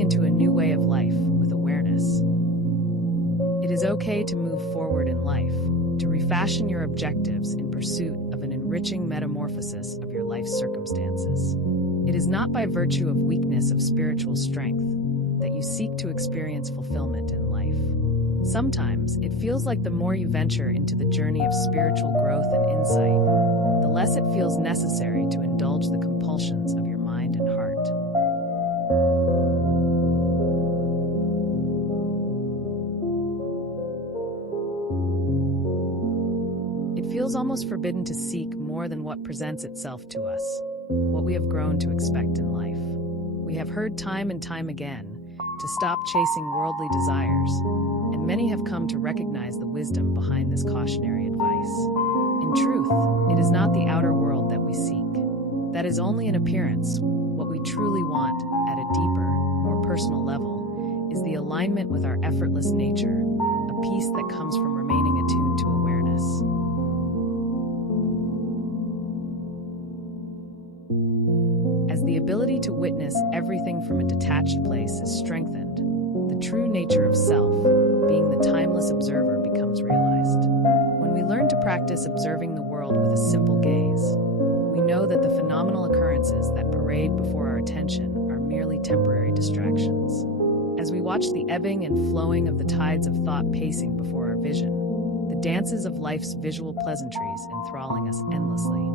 into a new way of life with awareness. It is okay to move forward in life, to refashion your objectives in pursuit of an enriching metamorphosis of your life's circumstances. It is not by virtue of weakness of spiritual strength that you seek to experience fulfillment in life. Sometimes it feels like the more you venture into the journey of spiritual growth and insight, the less it feels necessary to indulge the compulsions of your mind and heart. It feels almost forbidden to seek more than what presents itself to us, what we have grown to expect in life. We have heard time and time again to stop chasing worldly desires, and many have come to recognize the wisdom behind this cautionary advice. In truth, it is not the outer world that we seek. That is only an appearance. What we truly want, at a deeper, more personal level, is the alignment with our effortless nature, a peace that comes from remaining attuned to awareness. As the ability to witness everything from a detached place is strengthened, the true nature of self, being the timeless observer, becomes realized. When we learn to practice observing the world with a simple gaze, we know that the phenomenal occurrences that parade before our attention are merely temporary distractions. As we watch the ebbing and flowing of the tides of thought pacing before our vision, the dances of life's visual pleasantries enthralling us endlessly,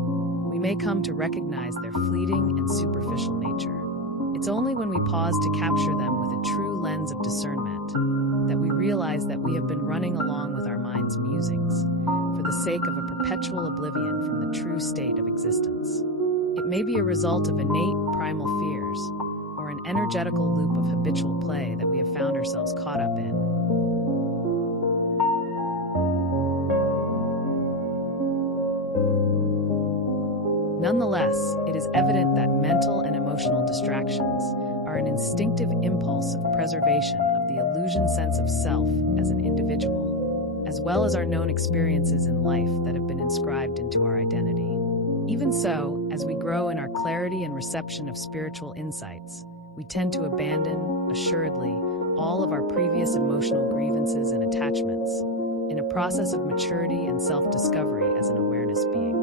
we may come to recognize their fleeting and superficial nature. It's only when we pause to capture them with a true lens of discernment that we realize that we have been running along with our mind's musings for the sake of a perpetual oblivion from the true state of existence. It may be a result of innate primal fears or an energetical loop of habitual play that we have found ourselves caught up in. Nonetheless, it is evident that mental and emotional distractions are an instinctive impulse of preservation of the illusion sense of self as an individual, as well as our known experiences in life that have been inscribed into our identity. Even so, as we grow in our clarity and reception of spiritual insights, we tend to abandon, assuredly, all of our previous emotional grievances and attachments, in a process of maturity and self-discovery as an awareness being.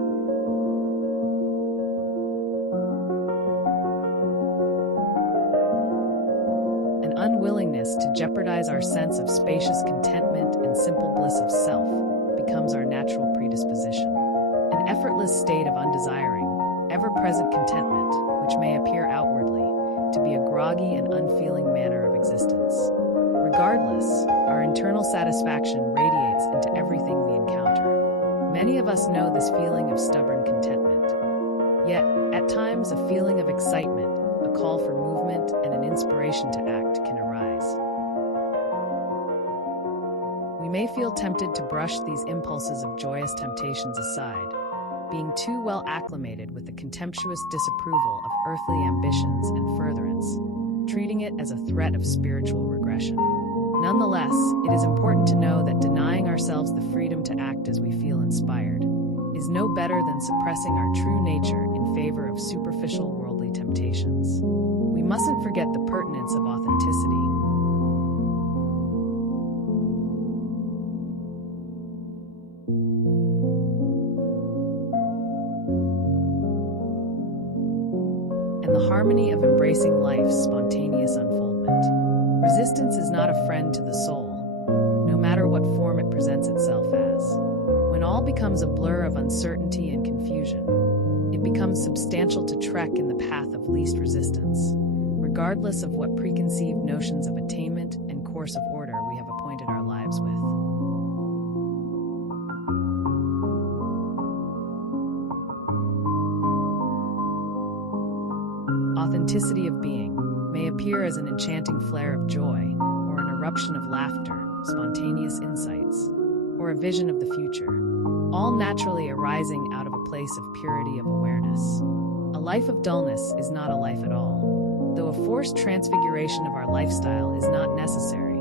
Unwillingness to jeopardize our sense of spacious contentment and simple bliss of self becomes our natural predisposition. An effortless state of undesiring, ever-present contentment, which may appear outwardly to be a groggy and unfeeling manner of existence. Regardless, our internal satisfaction radiates into everything we encounter. Many of us know this feeling of stubborn contentment. Yet, at times, a feeling of excitement, a call for movement, and an inspiration to act can arise. We may feel tempted to brush these impulses of joyous temptations aside, being too well acclimated with the contemptuous disapproval of earthly ambitions and furtherance, treating it as a threat of spiritual regression. Nonetheless, it is important to know that denying ourselves the freedom to act as we feel inspired is no better than suppressing our true nature in favor of superficial worldly temptations. We mustn't forget the pertinence of authenticity. And the harmony of embracing life's spontaneous unfoldment. Resistance is not a friend to the soul, no matter what form it presents itself as. When all becomes a blur of uncertainty and confusion, it becomes substantial to trek in the path of least resistance, regardless of what preconceived notions of attainment and course of order we have appointed our lives with. Authenticity of being may appear as an enchanting flare of joy, or an eruption of laughter, spontaneous insights, or a vision of the future, all naturally arising out of a place of purity of awareness. A life of dullness is not a life at all. Though a forced transfiguration of our lifestyle is not necessary,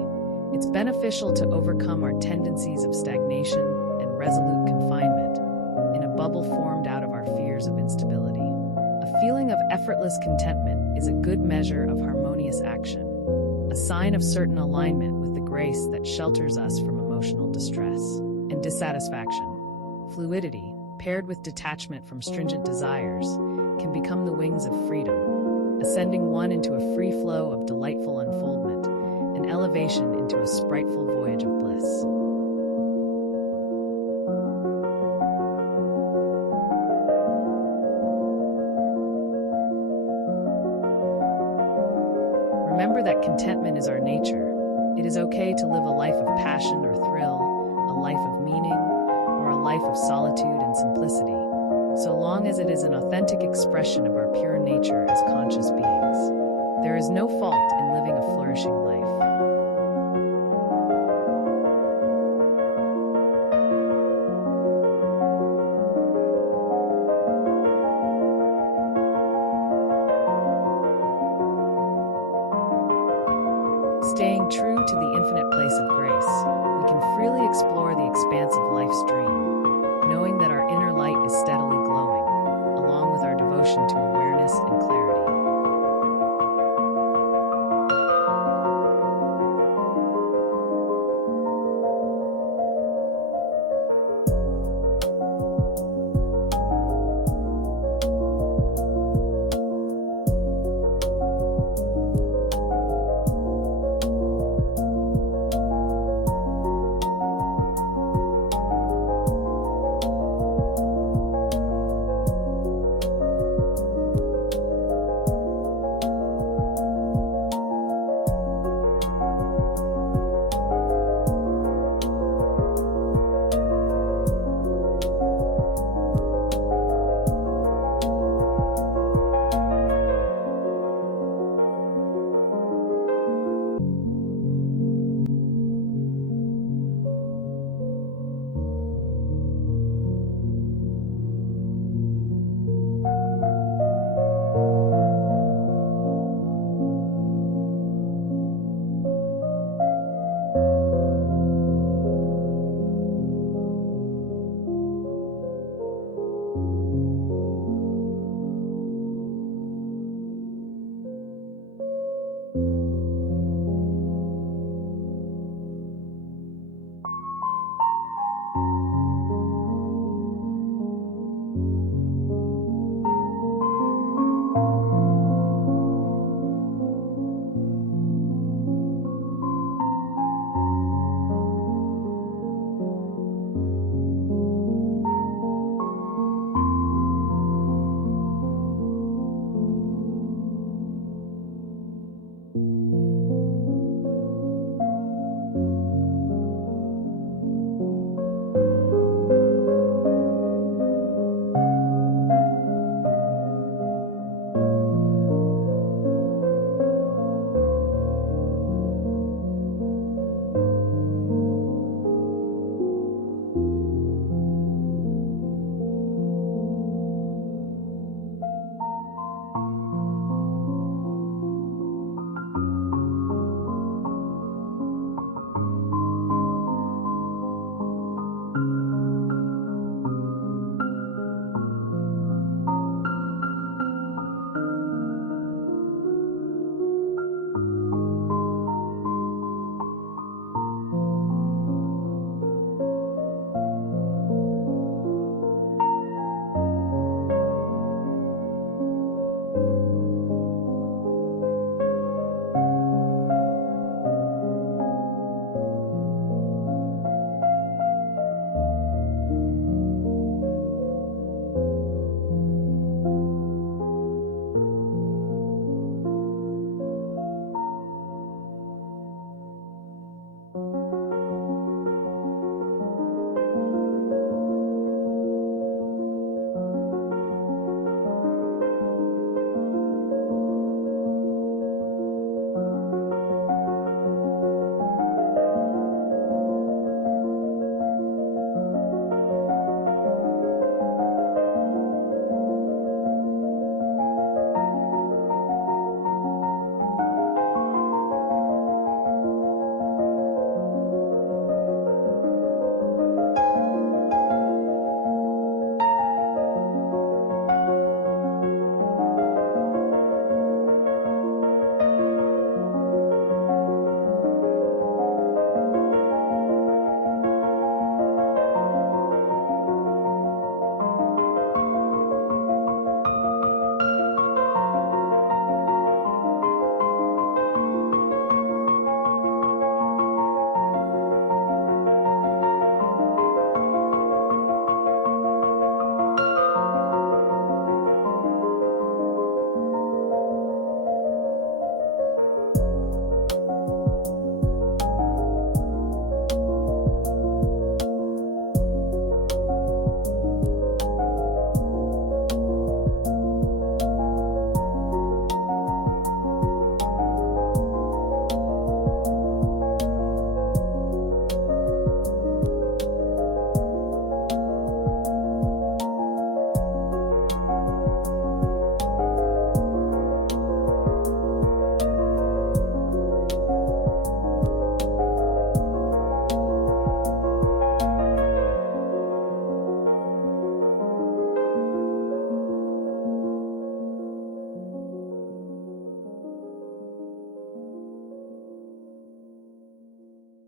it's beneficial to overcome our tendencies of stagnation and resolute confinement in a bubble formed out of our fears of instability. A feeling of effortless contentment is a good measure of harmonious action. a sign of certain alignment with the grace that shelters us from emotional distress and dissatisfaction. Fluidity, paired with detachment from stringent desires, can become the wings of freedom, ascending one into a free flow of delightful unfoldment, an elevation into a sprightful voyage of bliss. Remember that contentment is our nature. It is okay to live a life of passion or thrill, a life of meaning, or a life of solitude and simplicity, so long as it is an authentic expression of our pure nature as conscious beings. There is no fault in living a flourishing life. Staying true to the infinite place of grace, we can freely explore the expanse of life's dream, knowing that our inner light is steadily